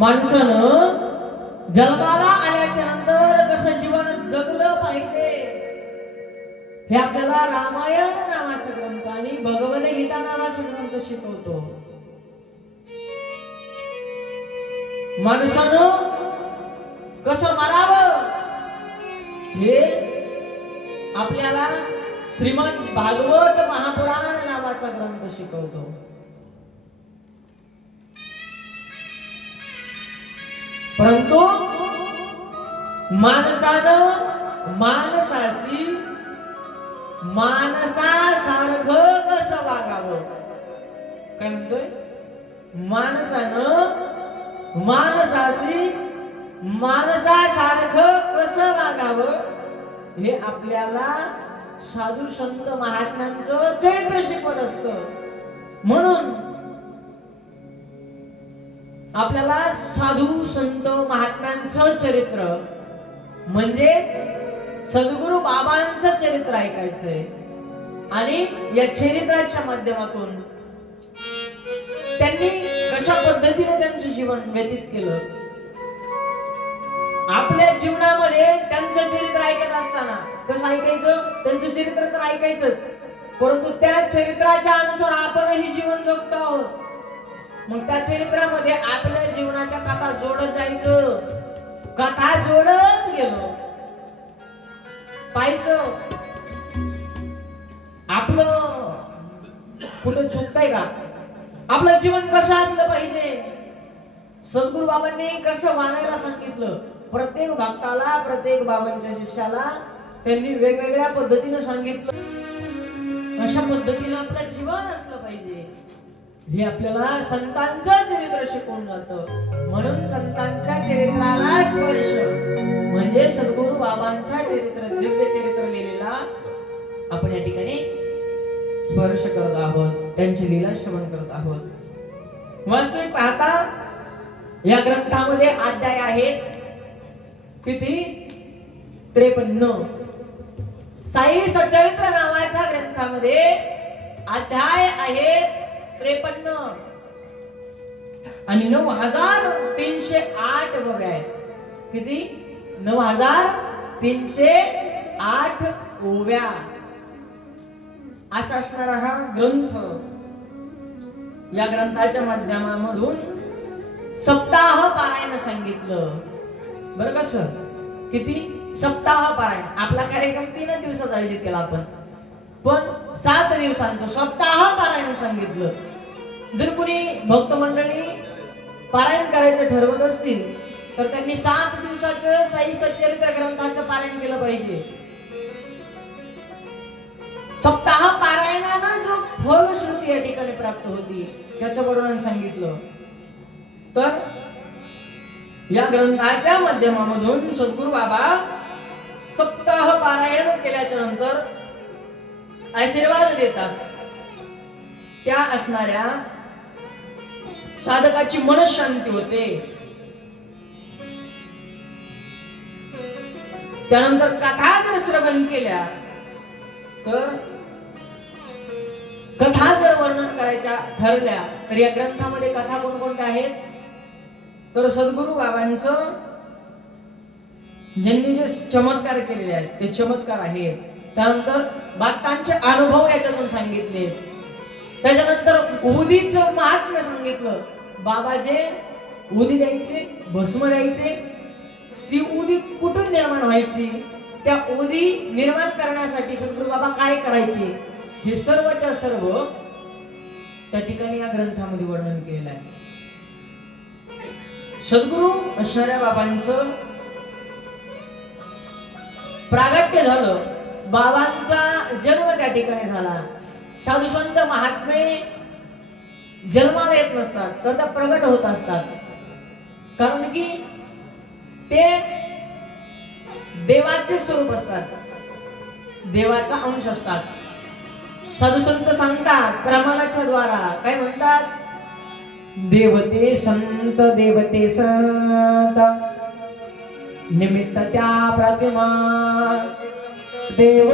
माणसानं जन्माला आल्याच्या नंतर कसं जीवन जगलं पाहिजे हे आपल्याला रामायण नावाचा ग्रंथ आणि भगवद्गीता नावाचा ग्रंथ शिकवतो. माणसानं कसं मरावं हे आपल्याला श्रीमद भागवत महापुराण नावाचा ग्रंथ शिकवतो. परंतु माणसानं माणसाशी माणसासारखं कसं वागावं, काय म्हणतोय, माणसानं माणसाशी माणसासारखं कसं वागावं हे आपल्याला साधू संत महात्म्यांचं चरित्र शिकवत असतं. म्हणून आपल्याला साधू संत महात्म्यांचं चरित्र म्हणजेच सद्गुरु बाबांचं चरित्र ऐकायचंय आणि या चरित्राच्या माध्यमातून त्यांनी कशा पद्धतीने त्यांचं जीवन व्यतीत केलं, आपल्या जीवनामध्ये त्यांचं चरित्र ऐकत असताना कसं ऐकायचं, त्यांचं चरित्र तर ऐकायचंच, परंतु त्या चरित्राच्या अनुसार आपणही जीवन जगतो आहोत. मग त्या चरित्रामध्ये आपल्या जीवनाच्या कथा जोडत जायचं, कथा जोडत गेलो पाहायचं आपलं कुठं चुकतंय का, आपलं जीवन कसं असलं पाहिजे, सद्गुरु बाबांनी कसं वागायला सांगितलं. प्रत्येक भक्ताला प्रत्येक बाबांच्या शिष्याला त्यांनी वेगवेगळ्या पद्धतीने सांगितलं. अशा पद्धतीने आपलं जीवन असलं पाहिजे हे आपल्याला संतांचं चरित्र शिकवून जातं. म्हणून संतांच्या चरित्राला स्पर्श म्हणजे सद्गुरु बाबांच्या चरित्र दिव्य चरित्र लिहिलेला आपण या ठिकाणी स्पर्श करत आहोत, त्यांची लीला श्रवण करत आहोत. वास्तविक पाहता या ग्रंथामध्ये अध्याय आहेत किती, 53. साई सचरित्र नावाच्या ग्रंथामध्ये अध्याय आहेत 53 आणि 9308 ओव्या आहेत. किती, 9308 ओव्या असा असणारा हा ग्रंथ. या ग्रंथाच्या माध्यमामधून सप्ताह पारायण सांगितलं बरं का सर. किती, सप्ताह पारायण. आपला कार्यक्रम 3 दिवसाचा आयोजित केला आपण, पण 7 दिवसांचं सप्ताह पारायण सांगितलं. जर कुणी भक्त मंडळी पारायण करायचं ठरवत असतील तर त्यांनी 7 दिवसाचं साई सच्चरित्र ग्रंथाचं पारायण केलं पाहिजे. सप्ताह पारायणानं जो फलश्रुती या ठिकाणी प्राप्त होती त्याचं वर्णन सांगितलं. तर या ग्रंथाच्या माध्यमामधून सद्गुरु बाबा सप्ताह पारायण केल्याच्या नंतर आशीर्वाद देतात. त्या असणाऱ्या साधकाची मनःशांती होते. त्यानंतर कथा जर श्रवण केल्या तर कथा जर वर्णन करायच्या ठरल्या तर या ग्रंथामध्ये कथा कोणकोणत्या आहेत तर सद्गुरु बाबांचं ज्यांनी जे चमत्कार केलेले आहेत ते चमत्कार आहेत. त्यानंतर भक्तांचे अनुभव याच्यातून सांगितले. त्याच्यानंतर उदीचं महात्म्य सांगितलं. बाबा जे उदी द्यायचे, भस्म द्यायचे, ती उदी कुठून निर्माण व्हायची, त्या उदी निर्माण करण्यासाठी सद्गुरु बाबा काय करायचे हे सर्वच्या सर्व त्या ठिकाणी या ग्रंथामध्ये वर्णन केलेलं आहे. सद्गुरु असणाऱ्या बाबांचं प्रागट्य झालं. बाबांचा जन्म त्या ठिकाणी झाला. साधू संत महात्मे जन्माला येत नसतात तर त्या प्रगट होत असतात, कारण की ते देवाचे स्वरूप असतात, देवाचा अंश असतात. साधू संत सांगतात प्रमाणाच्या द्वारा काय म्हणतात, देवते संत निमित्त त्या प्रतिमा देव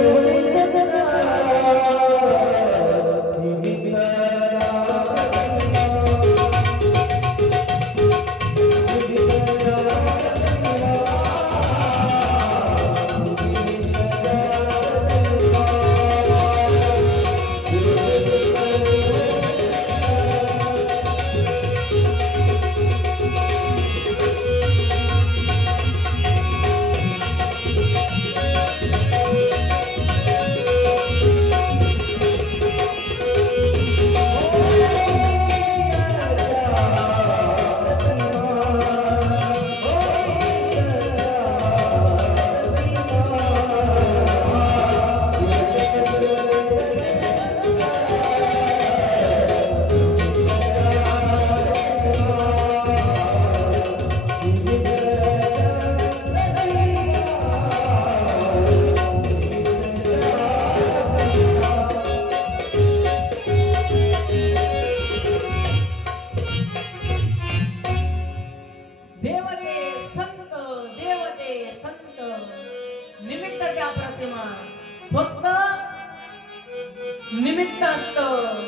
निमित्त असतं.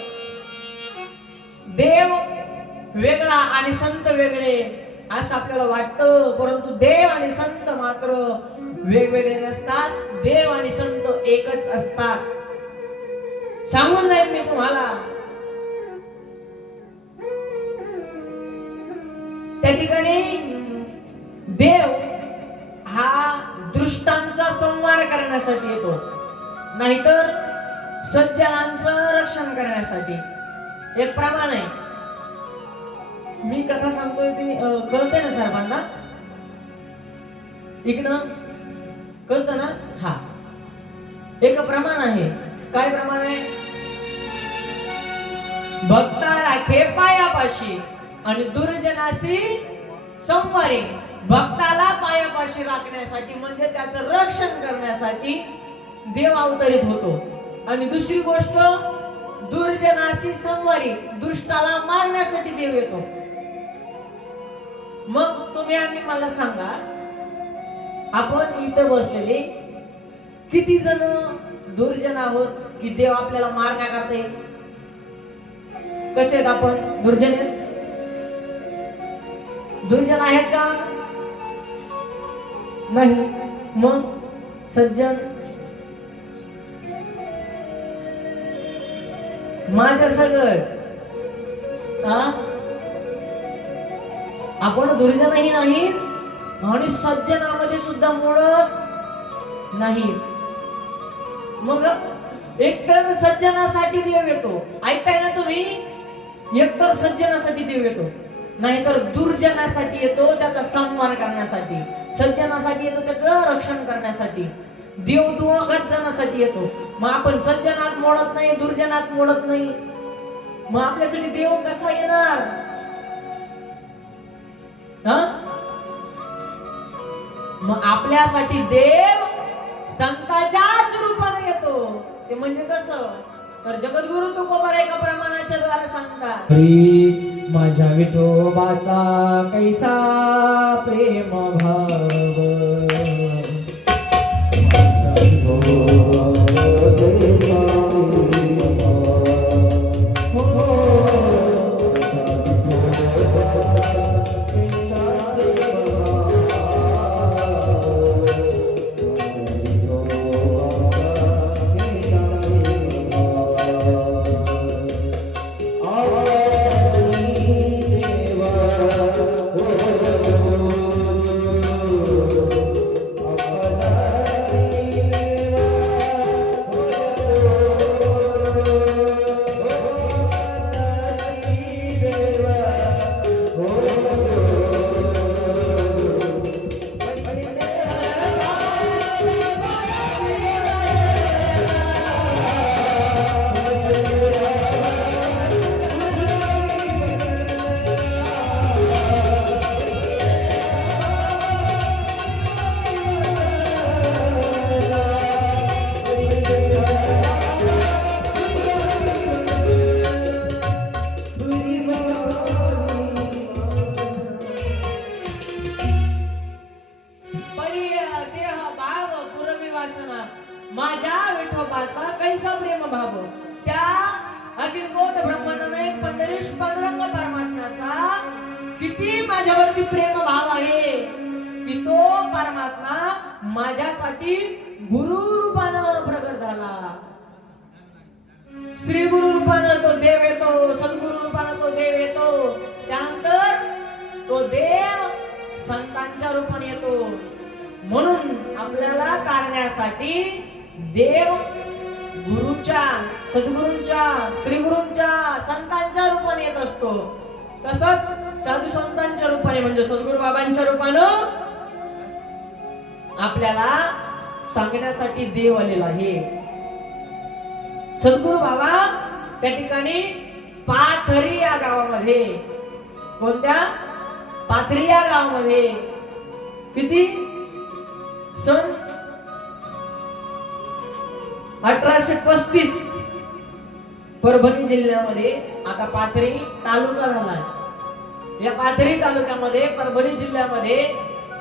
देव वेगळा आणि संत वेगळे असं आपल्याला वाटतं, परंतु देव आणि संत मात्र वेगवेगळे नसतात. देव आणि संत एकच असतात. सांगून जाईल मी तुम्हाला. त्या ठिकाणी देव हा दृष्टांचा संहार करण्यासाठी येतो, नाहीतर सज्जनांचं रक्षण करण्यासाठी. एक प्रमाण आहे. मी कथा सांगतोय ती कळते ना सर्वांना? इकडं कळतं ना? हा, एक प्रमाण आहे. काय प्रमाण आहे? भक्ता राखे पायापाशी आणि दुर्जनाशी संवारी. भक्ताला पायापाशी राखण्यासाठी म्हणजे त्याचं रक्षण करण्यासाठी देव अवतरित होतो. आणि दुसरी गोष्ट, दुर्जनाशी संवारी, दुष्टाला मारण्यासाठी देव येतो. मग तुम्ही आणि मला सांगा, आपण इथं बसलेले किती जण दुर्जन आहोत की देव आपल्याला मारण्याकरता येईल? कसे आहेत आपण? दुर्जन आहेत? दुर्जन आहेत का? नाही. मग सज्जन? माझ्या सगळं आपण दुर्जनही नाही आणि सज्जनामध्ये सुद्धा मोडत नाही. मग एकतर सज्जनासाठी देव येतो. ऐकताय ना तुम्ही? एकतर सज्जनासाठी देव येतो, नाहीतर दुर्जनासाठी येतो, त्याचा संहार करण्यासाठी. सज्जनासाठी येतो, त्याचं रक्षण करण्यासाठी. देव दोघाच जणांसाठी येतो. मग आपण सज्जनात मोडत नाही, दुर्जनात मोडत नाही, मग आपल्यासाठी देव कसा येणार? मग आपल्यासाठी देव संताच्याच रूपाने येतो. ते म्हणजे कसं? तर जगद्गुरु तुकोबा एका प्रमाणाच्या द्वारे सांगतात, हरी माझ्या विठोबाचा कैसा प्रेम भाव, माझ्या विठोबाचा कैसा प्रेम भाव. त्या अखिल कोट ब्रह्मांडाने पंढरीश पांडुरंग परमात्म्याचा किती माझ्यावरती प्रेम भाव आहे की तो परमात्मा माझ्यासाठी गुरु रूपानं प्रगट झाला. श्री गुरु रूपानं तो देव येतो, सद्गुरु रूपानं तो देव येतो, त्यानंतर तो देव संतांच्या रूपाने येतो. म्हणून आपल्याला तारण्यासाठी देव गुरुच्या, सद्गुरूंच्या, श्री गुरूंच्या, संतांच्या रूपाने येत असतो. तसंच साधू संतांच्या रूपाने म्हणजे सद्गुरू बाबांच्या रूपानं आपल्याला सांगण्यासाठी देव आलेला आहे. सद्गुरू बाबा त्या ठिकाणी पाथरी या गावामध्ये, कोणत्या? पाथरी या गावामध्ये किती सन 1835 परभणी जिल्ह्यामध्ये, आता पाथरी तालुका झाला. या पाथरी तालुक्यामध्ये परभणी जिल्ह्यामध्ये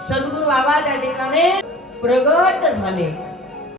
सद्गुरू बाबा त्या ठिकाणी प्रगट झाले.